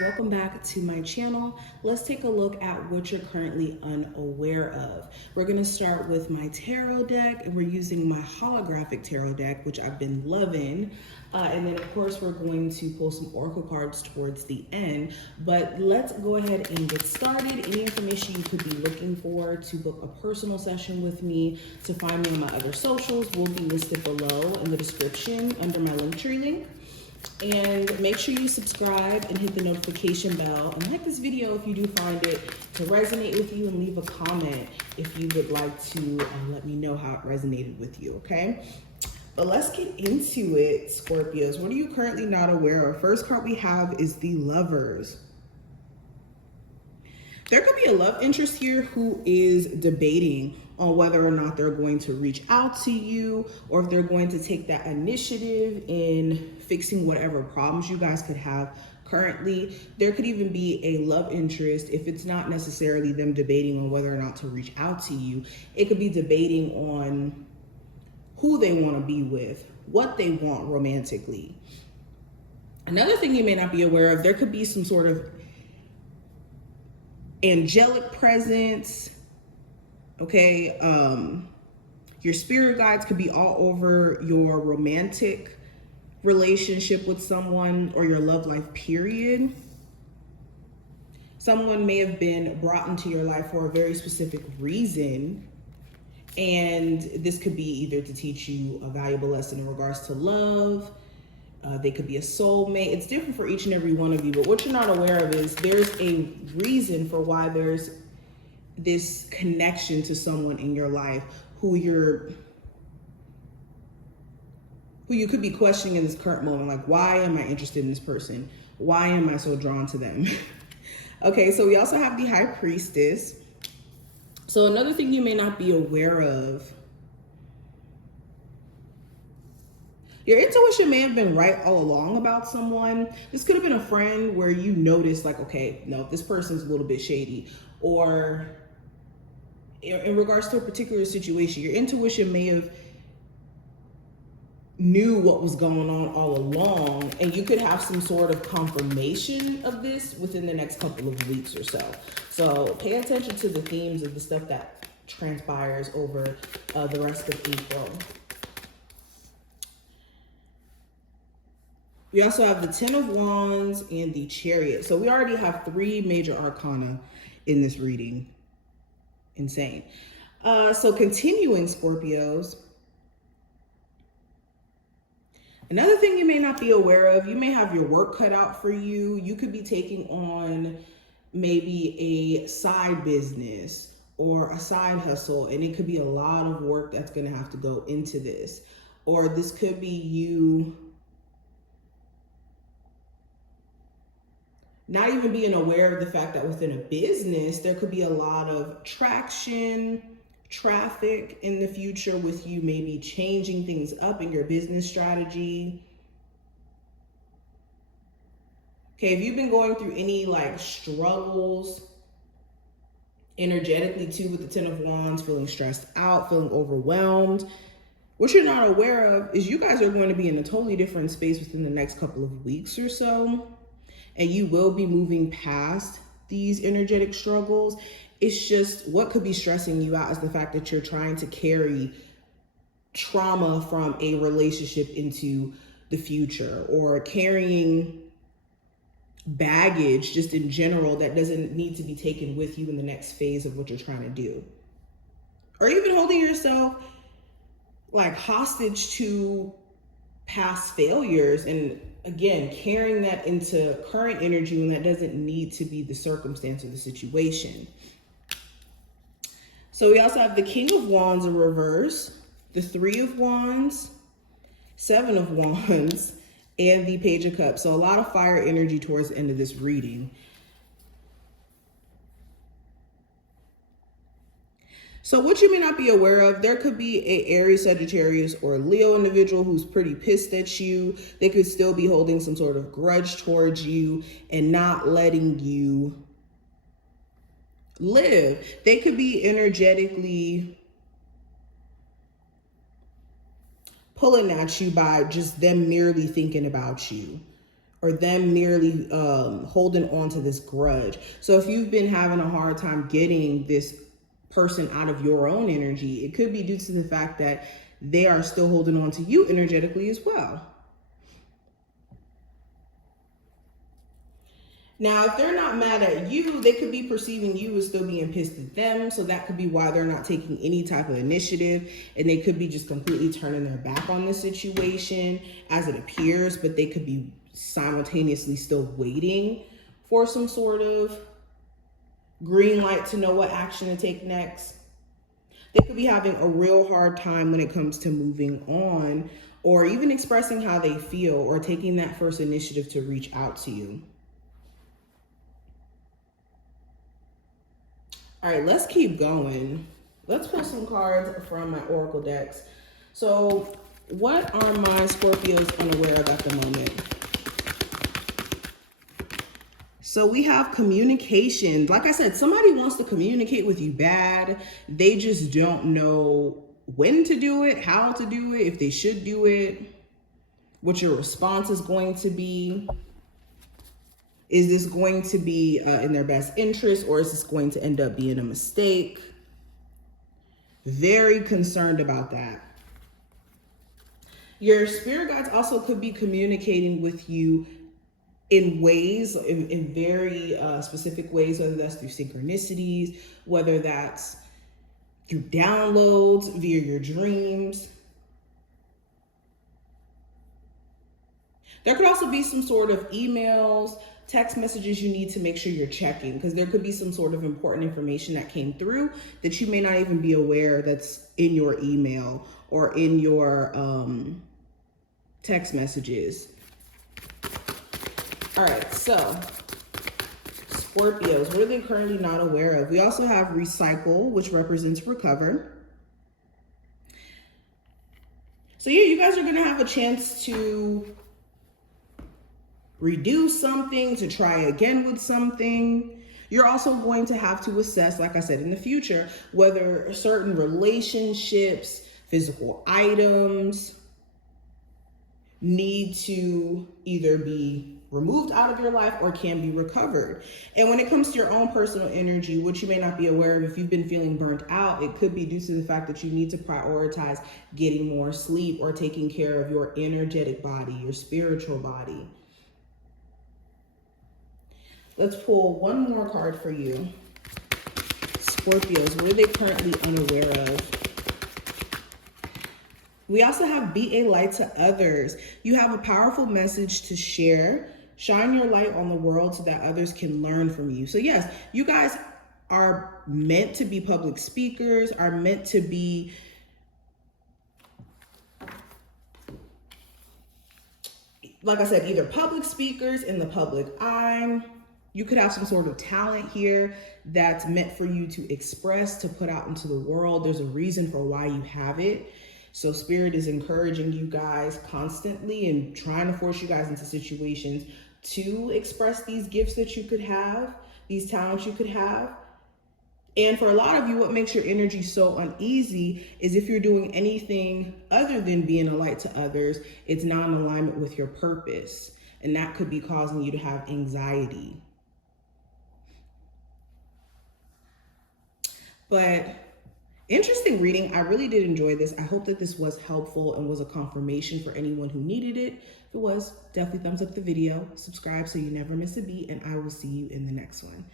welcome back to my channel. Let's take a look at what you're currently unaware of. We're going to start with my tarot deck, and we're using my holographic tarot deck, which I've been loving. And then of course we're going to pull some oracle cards towards the end, but let's go ahead and get started. Any information you could be looking for to book a personal session with me, to find me on my other socials, will be listed below in the description under my Linktree link. And make sure you subscribe and hit the notification bell, and like this video if you do find it to resonate with you, and leave a comment if you would like to let me know how it resonated with you, okay? But let's get into it, Scorpios. What are you currently not aware of? First card we have is the Lovers. There could be a love interest here who is debating on whether or not they're going to reach out to you, or if they're going to take that initiative in fixing whatever problems you guys could have currently. There could even be a love interest, if it's not necessarily them debating on whether or not to reach out to you. It could be debating on who they want to be with, what they want romantically. Another thing you may not be aware of, there could be some sort of angelic presence, okay? Your spirit guides could be all over your romantic relationship with someone, or your love life period. Someone may have been brought into your life for a very specific reason, and this could be either to teach you a valuable lesson in regards to love. They could be a soulmate. It's different for each and every one of you, but what you're not aware of is there's a reason for why there's this connection to someone in your life who you could be questioning in this current moment. Like, why am I interested in this person? Why am I so drawn to them? Okay, so we also have the High Priestess. So another thing you may not be aware of, your intuition may have been right all along about someone. This could have been a friend where you noticed, like, okay, no, this person's a little bit shady. Or in regards to a particular situation, your intuition may have knew what was going on all along, and you could have some sort of confirmation of this within the next couple of weeks or so. So pay attention to the themes of the stuff that transpires over the rest of April. We also have the Ten of Wands and the Chariot. So we already have 3 major arcana in this reading. Insane. So continuing, Scorpios. Another thing you may not be aware of, you may have your work cut out for you. You could be taking on maybe a side business or a side hustle, and it could be a lot of work that's going to have to go into this. Or this could be you not even being aware of the fact that within a business, there could be a lot of traction, traffic in the future, with you maybe changing things up in your business strategy. Okay, if you've been going through any like struggles energetically too with the Ten of Wands, feeling stressed out, feeling overwhelmed, what you're not aware of is you guys are going to be in a totally different space within the next couple of weeks or so. And you will be moving past these energetic struggles. It's just what could be stressing you out is the fact that you're trying to carry trauma from a relationship into the future, or carrying baggage just in general that doesn't need to be taken with you in the next phase of what you're trying to do. Or even holding yourself like hostage to past failures, and again, carrying that into current energy when that doesn't need to be the circumstance or the situation. So we also have the King of Wands in reverse, the 3 of Wands, 7 of Wands, and the Page of Cups. So a lot of fire energy towards the end of this reading. So what you may not be aware of, there could be a Aries, Sagittarius, or Leo individual who's pretty pissed at you. They could still be holding some sort of grudge towards you and not letting you live. They could be energetically pulling at you by just them merely thinking about you, or them merely holding on to this grudge. So if you've been having a hard time getting this person out of your own energy, it could be due to the fact that they are still holding on to you energetically as well. Now, if they're not mad at you, they could be perceiving you as still being pissed at them. So that could be why they're not taking any type of initiative. And they could be just completely turning their back on the situation as it appears, but they could be simultaneously still waiting for some sort of green light to know what action to take next. They could be having a real hard time when it comes to moving on, or even expressing how they feel, or taking that first initiative to reach out to you. All right, let's keep going. Let's pull some cards from my Oracle decks. So what are my Scorpios unaware of at the moment? So we have communication. Like I said, somebody wants to communicate with you bad. They just don't know when to do it, how to do it, if they should do it, what your response is going to be. Is this going to be in their best interest, or is this going to end up being a mistake? Very concerned about that. Your spirit guides also could be communicating with you in ways, in very specific ways, whether that's through synchronicities, whether that's through downloads, via your dreams. There could also be some sort of emails, text messages you need to make sure you're checking, because there could be some sort of important information that came through that you may not even be aware that's in your email or in your text messages. All right, so Scorpios, what are they currently not aware of? We also have recycle, which represents recover. So yeah, you guys are gonna have a chance to redo something, to try again with something. You're also going to have to assess, like I said, in the future, whether certain relationships, physical items need to either be removed out of your life or can be recovered. And when it comes to your own personal energy, which you may not be aware of, if you've been feeling burnt out, it could be due to the fact that you need to prioritize getting more sleep or taking care of your energetic body, your spiritual body. Let's pull one more card for you. Scorpios, what are they currently unaware of? We also have be a light to others. You have a powerful message to share. Shine your light on the world so that others can learn from you. So yes, you guys are meant to be public speakers, are meant to be like I said, either public speakers in the public eye. You could have some sort of talent here that's meant for you to express, to put out into the world. There's a reason for why you have it. So Spirit is encouraging you guys constantly and trying to force you guys into situations to express these gifts that you could have, these talents you could have. And for a lot of you, what makes your energy so uneasy is if you're doing anything other than being a light to others, it's not in alignment with your purpose. And that could be causing you to have anxiety. But interesting reading. I really did enjoy this. I hope that this was helpful and was a confirmation for anyone who needed it. If it was, definitely thumbs up the video, subscribe so you never miss a beat, and I will see you in the next one.